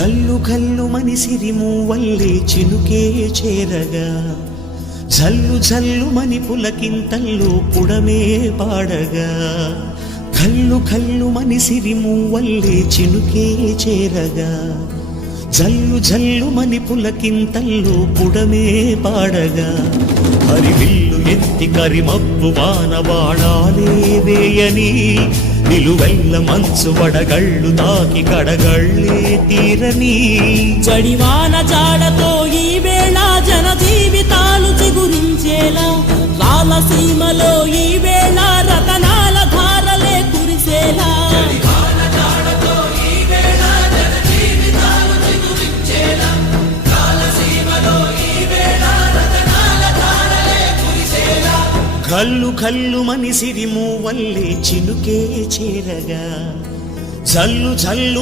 కల్లు కల్లు మని సిరిమూవల్లే చినుకే చేరగా జల్లు జల్లు మని పులకింతల్లో పుడమే పాడగా కల్లు కల్లు మని సిరిమూవల్లే చినుకే చేరగా జల్లు జల్లు మని పులకింతల్లో పుడమే పాడగా హరివిల్లు ఎత్తి కరిమబ్బు వానవాడాలే వేయని నిలువెల్ల మంచు వడగళ్ళు తాకి కడగళ్ళే తీరని జడివాన జాడతో ఈ వేళ జన జీవితాలు చిగురించేలా రాలసీమలో ఈ వేళ రతనాల ధారలే కురిసేలా కల్లు కల్లు మని సిరిమూవల్లే చినుకే చేరగా జల్లు జల్లు